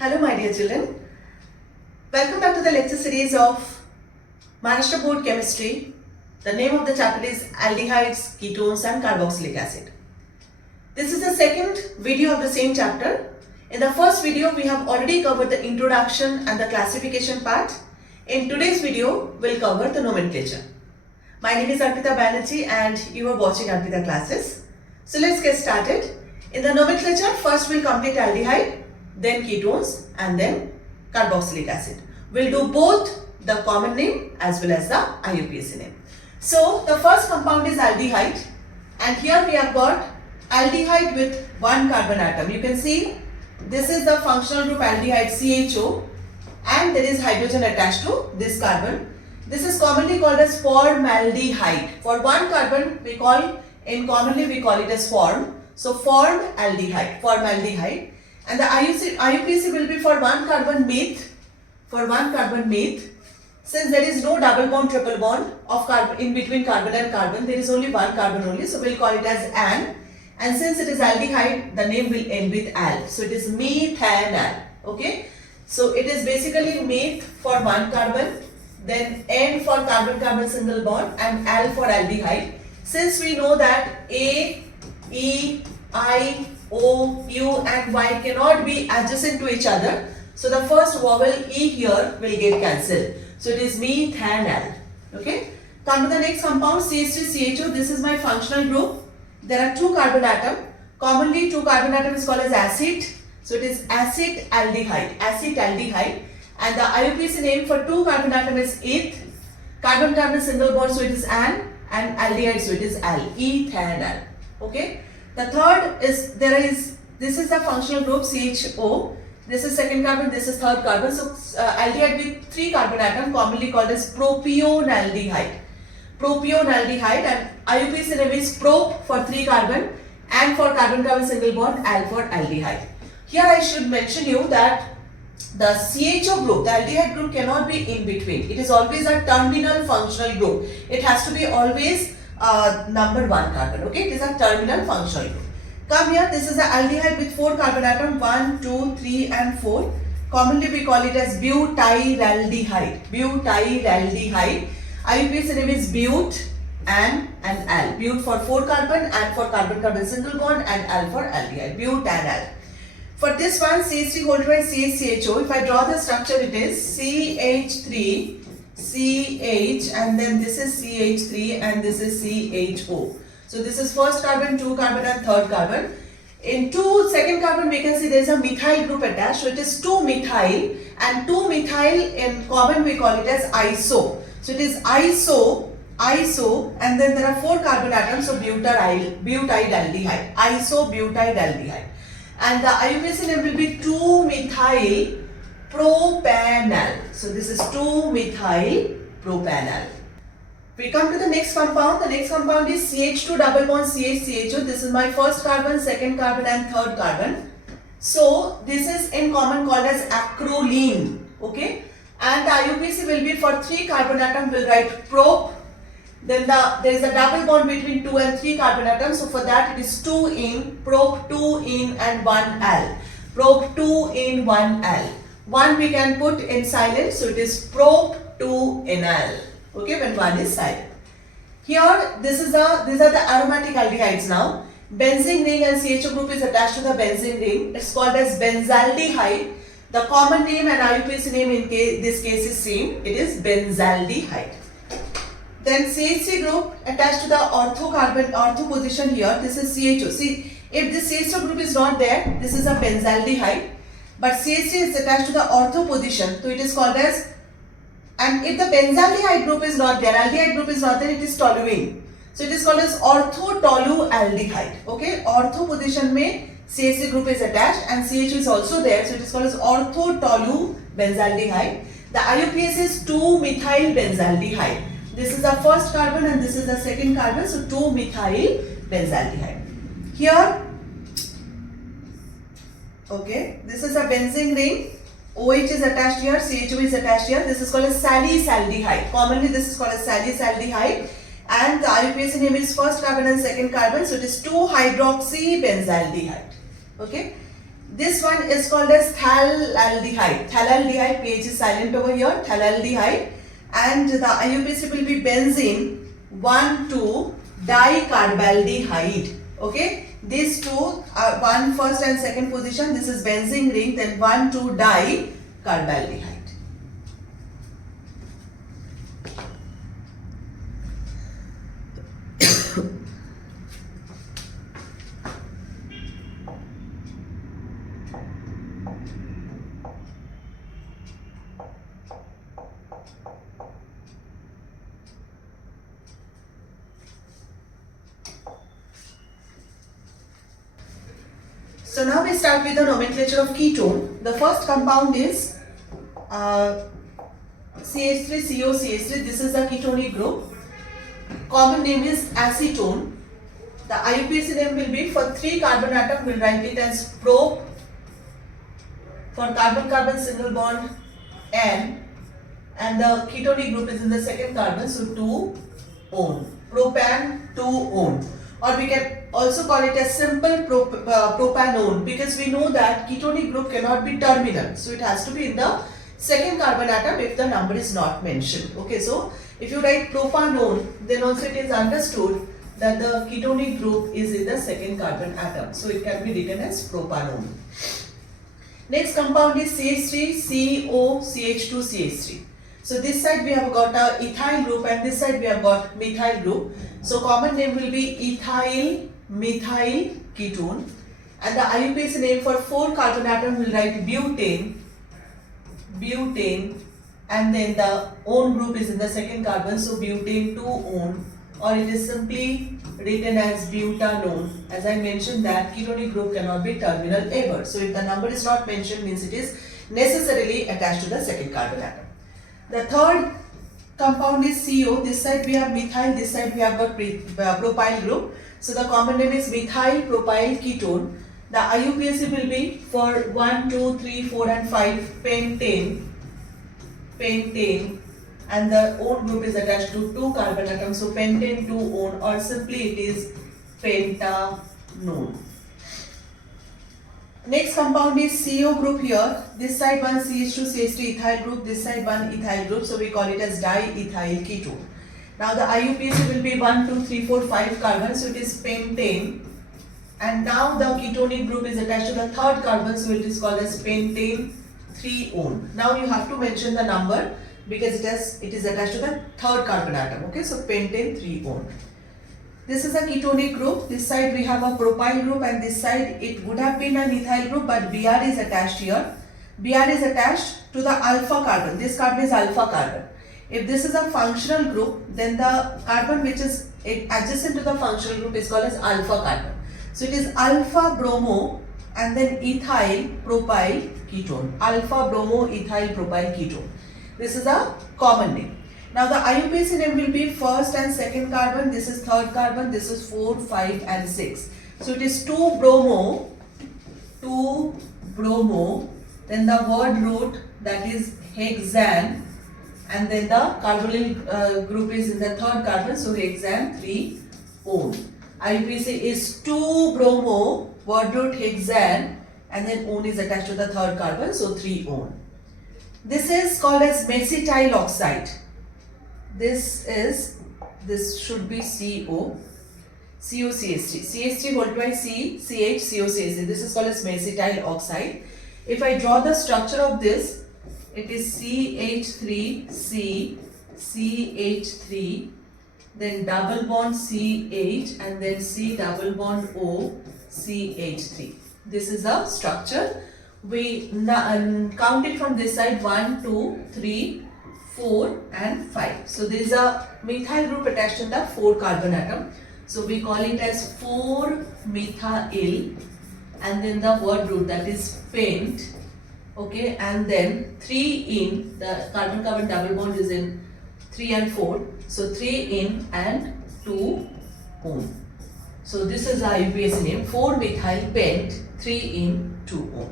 Hello my dear children, welcome back to the lecture series of Maharashtra Board Chemistry. The name of the chapter is Aldehydes, Ketones and Carboxylic Acid. This is the second video of the same chapter. In the first video we have already covered the introduction and the classification part. In today's video we will cover the nomenclature. My name is Arpita Banerjee and you are watching Arpita classes. So let's get started. In the nomenclature first we will complete aldehyde, then ketones and then carboxylic acid. We'll do both the common name as well as the IUPAC name. So the first compound is aldehyde and here we have got aldehyde with one carbon atom. You can see this is the functional group aldehyde CHO and there is hydrogen attached to this carbon. This is commonly called as formaldehyde. For one carbon we call it as form. So formaldehyde, formaldehyde. And the IUPAC will be for one carbon meth. For one carbon meth, since there is no double bond, triple bond of carbon in between carbon and carbon, there is only one carbon only. So we'll call it as an. And since it is aldehyde, the name will end with al. So it is methanal. Okay. So it is basically meth for one carbon, then N for carbon-carbon single bond, and al for aldehyde. Since we know that A, E, I, O, U and Y cannot be adjacent to each other. So the first vowel E here will get cancelled. So it is methanal. Okay. Come to the next compound CH3CHO. This is my functional group. There are two carbon atoms. Commonly two carbon atom is called as acid. So it is acid aldehyde. Acid aldehyde. And the IUPAC name for two carbon atom is eth. Carbon-carbon single bond. So it is an. And aldehyde. So it is al. Ethanal. Okay. The third is, this is the functional group CHO. This is second carbon, this is third carbon. So aldehyde with three carbon atom commonly called as propionaldehyde. Propionaldehyde and IUPAC name is prop for three carbon and for carbon-carbon single bond al for aldehyde. Here I should mention you that the CHO group, the aldehyde group cannot be in between. It is always a terminal functional group. It has to be always number one carbon. Okay, it is a terminal functional group. Come here, this is an aldehyde with four carbon atom 1, 2, 3 and 4. Commonly we call it as butyraldehyde. Butyraldehyde. IUPAC name is but and al. But for 4 carbon and for carbon-carbon single bond and al for aldehyde. Butanal. For this one CH3 whole by CHCHO, if I draw the structure it is CH3 CH and then this is CH3 and this is CHO. So this is first carbon, two carbon and third carbon. In second carbon we can see there is a methyl group attached. So it is 2-methyl and 2-methyl in common we call it as iso. So it is iso and then there are 4 carbon atoms. So butyraldehyde. Isobutyraldehyde. And the IUPAC name will be 2-methyl propanal. So this is 2-methyl propanal. We come to the next compound. The next compound is CH2 double bond CHCHO. This is my first carbon, second carbon and third carbon. So this is in common called as acrolein. Okay. And the IUPAC will be for 3 carbon atom will write prop. Then there is a double bond between 2 and 3 carbon atoms. So for that it is 2 in, prop 2 in and 1 al. Prop 2 in 1 al. 1 we can put in silent, so it is prop 2 enal. Okay, when 1 is silent. Here, these are the aromatic aldehydes now. Benzene ring and CHO group is attached to the benzene ring. It's called as benzaldehyde. The common name and IUPAC name in this case is same. It is benzaldehyde. Then CH3 group attached to the ortho position here. This is CHO. See, if this CHO group is not there, this is a benzaldehyde. But CH3 is attached to the ortho position, so it is called as, and if the benzaldehyde group is not there, aldehyde group is not there, it is toluene. So it is called as orthotolualdehyde. Okay, ortho position mein CH3 group is attached and CH is also there, so it is called as orthotolubenzaldehyde. The IUPAC is 2-methyl benzaldehyde. This is the first carbon and this is the second carbon, so 2-methyl benzaldehyde. Here, okay, this is a benzene ring. OH is attached here, CHO is attached here. This is called as salicylaldehyde. Commonly this is called as salicylaldehyde. And the IUPAC name is first carbon and second carbon. So it is 2-hydroxybenzaldehyde. Okay. This one is called as phthalaldehyde. Phthalaldehyde, pH is silent over here, phthalaldehyde. And the IUPAC will be benzene 1,2-dicarbaldehyde. Okay, these two are one first and second position. This is benzene ring, then 1,2-dicarbaldehyde. So now we start with the nomenclature of ketone. The first compound is CH3COCH3. This is the ketonic group. Common name is acetone. The IUPAC name will be for 3 carbon atom. We'll write it as pro. For carbon-carbon single bond N, and the ketonic group is in the second carbon, so 2-one. Propan 2-one. Or we can also call it as simple propanone, because we know that ketonic group cannot be terminal, so it has to be in the second carbon atom if the number is not mentioned. Okay, so if you write propanone, then also it is understood that the ketonic group is in the second carbon atom, so it can be written as propanone. Next compound is CH3COCH2CH3. So this side we have got a ethyl group and this side we have got methyl group. So common name will be ethyl methyl ketone, and the IUPAC name for 4 carbon atom will write butane, and then the one group is in the second carbon, so butane 2-one, or it is simply written as butanone. As I mentioned that ketonic group cannot be terminal ever. So if the number is not mentioned, means it is necessarily attached to the second carbon atom. The third compound is CO. This side we have methyl, this side we have got propyl group. So the common name is methyl propyl ketone. The IUPAC will be for 1, 2, 3, 4 and 5 pentane, and the one group is attached to 2 carbon atoms, so pentane 2-one, or simply it is pentanone. Next compound is CO group here. This side one CH2CH3 ethyl group, this side one ethyl group, so we call it as diethyl ketone. Now the IUPAC will be 1, 2, 3, 4, 5 carbon, so it is pentane. And now the ketonic group is attached to the third carbon, so it is called as pentane 3-one. Now you have to mention the number because it is attached to the third carbon atom. Okay, so pentane 3-one. This is a ketonic group. This side we have a propyl group, and this side it would have been an ethyl group, but Br is attached here. Br is attached to the alpha carbon. This carbon is alpha carbon. If this is a functional group, then the carbon which is adjacent to the functional group is called as alpha carbon. So it is alpha bromo and then ethyl propyl ketone. Alpha bromo ethyl propyl ketone. This is a common name. Now the IUPAC name will be first and second carbon. This is third carbon. This is 4, 5 and 6. So it is 2-bromo. Then the word root, that is hexane, and then the carbonyl group is in the third carbon, so hexane 3-one. IUPAC is 2-bromo, word root hexane, and then one is attached to the third carbon, so 3-one. This is called as mesitile oxide. This should be COCH3. CH3 whole twice C, CH, COCH3. This is called as mesitile oxide. If I draw the structure of this, it is CH3C, CH3, then double bond CH, and then C double bond O, CH3. This is the structure. We count it from this side: 1, 2, 3, 4 and 5. So there is a methyl group attached in the 4 carbon atom. So we call it as 4-methyl, and then the word root, that is pent. Okay, and then 3 in, the carbon-carbon double bond is in 3 and 4. So 3 in and 2 on. So this is the IUPAC name: 4-methyl pent 3 in 2 on.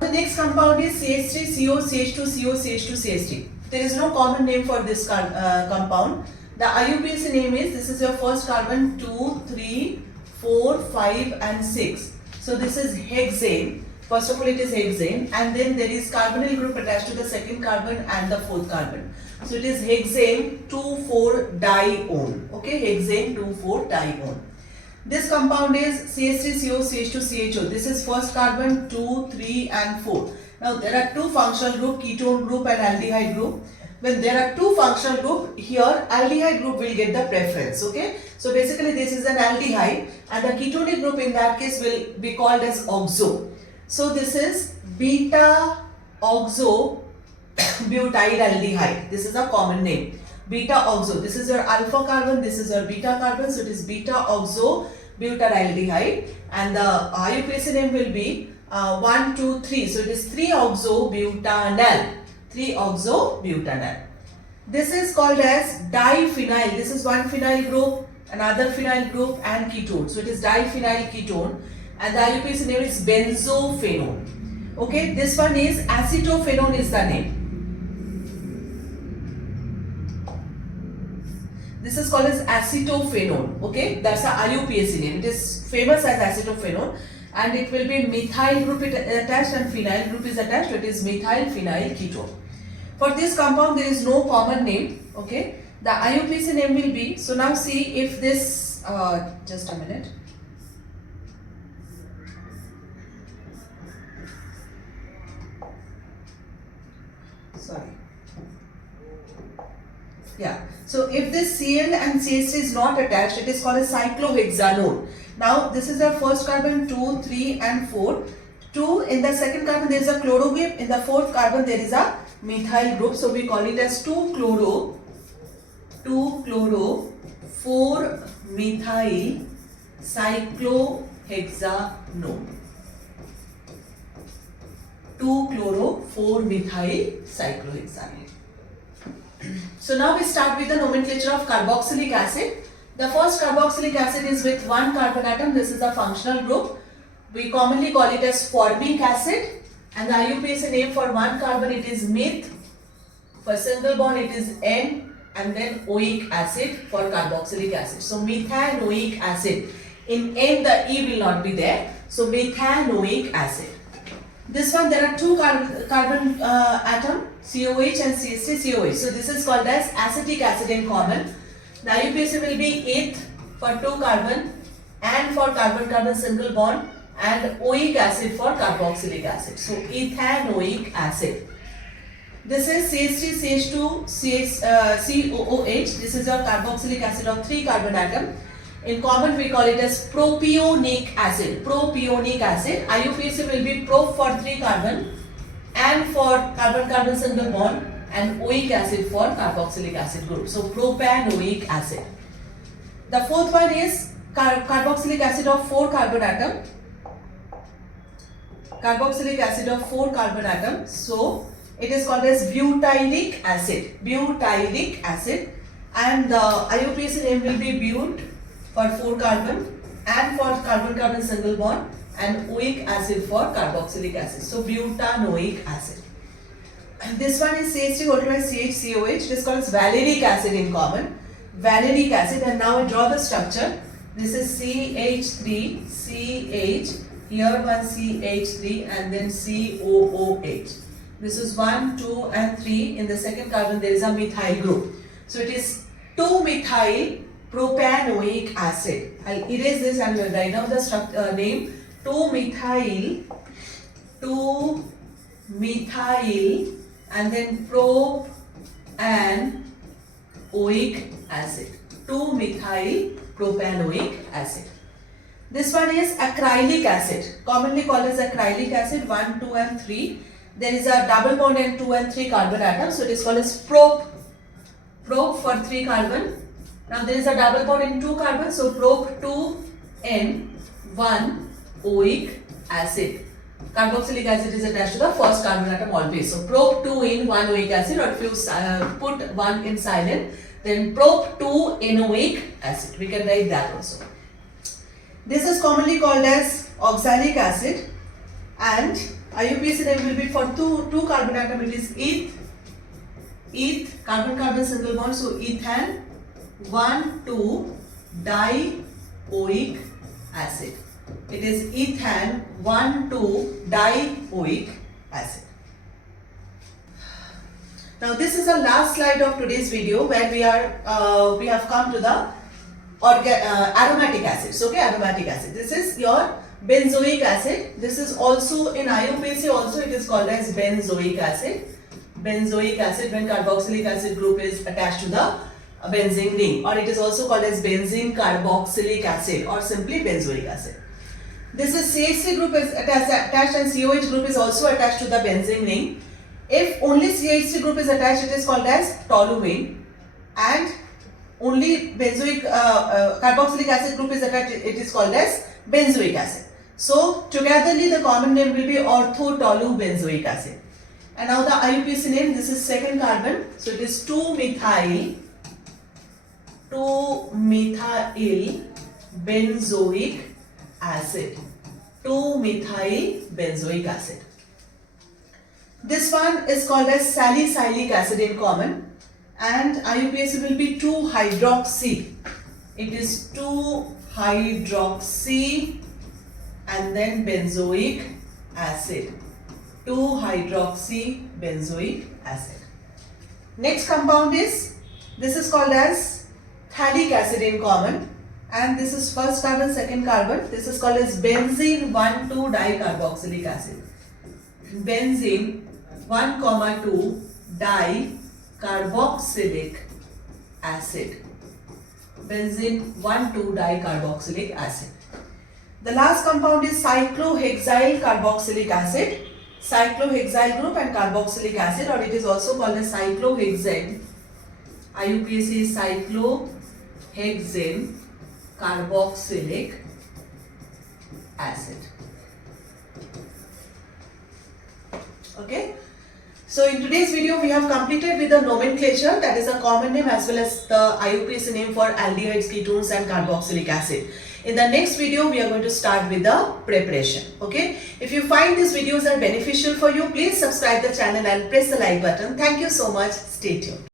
The next compound is CH3COCH2COCH2CH3. There is no common name for this compound. The IUPAC name is, this is your first carbon, 2, 3, 4, 5 and 6. So this is hexane. First of all, it is hexane, and then there is carbonyl group attached to the second carbon and the fourth carbon. So it is hexane 2,4-dione. Okay, hexane 2,4-dione. This compound is CH3CO, CH2CHO. This is first carbon, 2, 3 and 4. Now there are two functional group, ketone group and aldehyde group. When there are two functional group, here aldehyde group will get the preference. Okay, so basically this is an aldehyde, and the ketonic group in that case will be called as oxo. So this is beta oxo butyl aldehyde. This is a common name, beta oxo. This is your alpha carbon, this is your beta carbon, so it is beta oxo butyl aldehyde, and the IUPAC name will be 1, 2, 3. So it is 3-oxo-butanal. 3-oxo-butanal. This is called as diphenyl. This is one phenyl group, another phenyl group, and ketone. So it is diphenyl ketone, and the IUPAC name is benzophenone. Okay, this one is acetophenone is the name. This is called as acetophenone. Okay, that's the IUPAC name. It is famous as acetophenone, and it will be methyl group attached and phenyl group is attached. So it is methyl phenyl ketone. For this compound, there is no common name. Okay, the IUPAC name will be. So now see if this. Just a minute. Sorry. Yeah. So if this Cl and CH3 is not attached, it is called a cyclohexanone. Now this is the first carbon, 2, 3 and 4. 2 in the second carbon there is a chloro group. In the fourth carbon there is a methyl group. So we call it as 2-chloro 4-methyl cyclohexanone. 2-chloro 4-methyl cyclohexanone. So now we start with the nomenclature of carboxylic acid. The first carboxylic acid is with one carbon atom. This is a functional group. We commonly call it as formic acid, and the IUPAC name for one carbon it is meth. For single bond it is N, and then oic acid for carboxylic acid. So methanoic acid. In N the E will not be there. So methanoic acid. This one there are two carbon atom, COH and CH3COH. So this is called as acetic acid in common. The IUPAC will be eth for 2 carbon, and for carbon-carbon single bond, and oic acid for carboxylic acid. So ethanoic acid. This is CH3CH2 COOH. This is your carboxylic acid of 3 carbon atom. In common we call it as propionic acid. Propionic acid. IUPAC will be prop for 3 carbon, and for carbon-carbon single bond, and oic acid for carboxylic acid group. So propanoic acid. The fourth one is carboxylic acid of 4 carbon atom. Carboxylic acid of 4 carbon atom. So it is called as butyric acid. Butyric acid, and the IUPAC name will be but for 4 carbon, and for carbon-carbon single bond, and oic acid for carboxylic acid. So butanoic acid. And this one is CH3 whole by CHCOH. It is called as valeric acid in common. Valeric acid, and now I draw the structure. This is CH3, CH, here one CH3, and then COOH. This is 1, 2 and 3. In the second carbon there is a methyl group. So it is 2-methyl propanoic acid. I'll erase this and write down the name. 2-methyl, and then prop and oic acid. 2-methyl propanoic acid. This one is acrylic acid, commonly called as acrylic acid. 1, 2 and 3. There is a double bond and 2 and 3 carbon atoms. So it is called as prop for 3 carbon. Now there is a double bond in 2 carbon. So prop 2N 1 oic acid. Carboxylic acid is attached to the first carbon atom always. So prop 2 in 1 oic acid, or if you put 1 in silent, then prop 2 enoic acid. We can write that also. This is commonly called as oxalic acid, and IUPAC name will be for 2 carbon atom. It is eth carbon-carbon single bond. So ethan 1,2 dioic acid. It is ethane 1,2-dioic acid. Now this is the last slide of today's video where we have come to the aromatic acids. Okay, aromatic acid. This is your benzoic acid. This is also in IUPAC also it is called as benzoic acid. Benzoic acid when carboxylic acid group is attached to the benzene ring, or it is also called as benzene carboxylic acid or simply benzoic acid. This is CH3 group is attached and COH group is also attached to the benzene ring. If only CH3 group is attached, it is called as toluene, and only benzoic carboxylic acid group is attached, it is called as benzoic acid. So togetherly the common name will be ortho-tolubenzoic acid. And now the IUPAC name, this is second carbon, so it is 2-methyl benzoic acid. 2-methyl benzoic acid. This one is called as salicylic acid in common, and IUPAC will be 2-hydroxy. It is 2-hydroxy and then benzoic acid. 2-hydroxy benzoic acid. Next compound is, this is called as phthalic acid in common, and this is first carbon, second carbon. This is called as benzene 1,2-dicarboxylic acid. Benzene 1,2-dicarboxylic acid. Benzene 1,2-dicarboxylic acid. The last compound is cyclohexyl carboxylic acid. Cyclohexyl group and carboxylic acid, or it is also called as cyclohexane. IUPAC is cyclohexane carboxylic acid. Okay. So in today's video we have completed with the nomenclature, that is a common name as well as the IUPAC name for aldehydes, ketones and carboxylic acid. In the next video we are going to start with the preparation. Okay. If you find these videos are beneficial for you, please subscribe the channel and press the like button. Thank you so much. Stay tuned.